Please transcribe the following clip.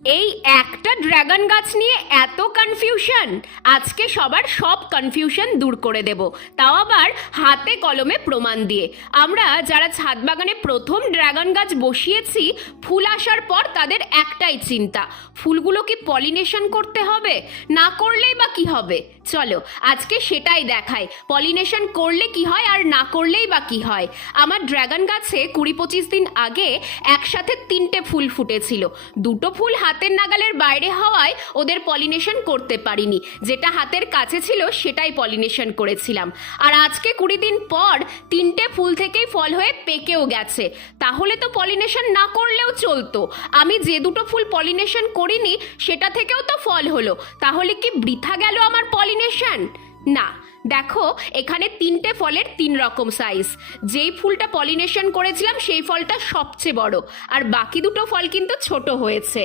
এই একটা ড্রাগন গাছ নিয়ে এত কনফিউশন। আজকে সবার সব কনফিউশন দূর করে দেব, তাও আবার হাতে কলমে প্রমাণ দিয়ে। আমরা যারা ছাদ বাগানে প্রথম ড্রাগন গাছ বসিয়েছি, ফুল আসার পর তাদের একটাই চিন্তা, ফুলগুলো কি পলিনেশন করতে হবে, না করলেই বা কি হবে। চলো আজকে সেটাই দেখাই, পলিনেশন করলে কি হয় আর না করলেই বা কি হয়। আমার ড্রাগন গাছে 20-25 দিন আগে একসাথে 3টে ফুল ফুটেছিল। দুটো ফুল হাতের নাগালের বাইরে হওয়ায় ওদের পলিনেশন করতে পারিনি, যেটা হাতের কাছে ছিল সেটাই পলিনেশন করেছিলাম। আর আজকে 20 দিন পর 3টে ফুল থেকেই ফল হয়ে পেকেও গেছে। তাহলে তো পলিনেশন না করলেও চলতো, আমি যে দুটো ফুল পলিনেশন করিনি সেটা থেকেও তো ফল হলো, তাহলে কি বৃথা গেল আমার পলিনেশন? না, দেখো এখানে 3টে ফলের 3 রকম সাইজ। যেই ফুলটা পলিনেশন করেছিলাম সেই ফলটা সবচেয়ে বড়, আর বাকি দুটো ফল কিন্তু ছোট হয়েছে।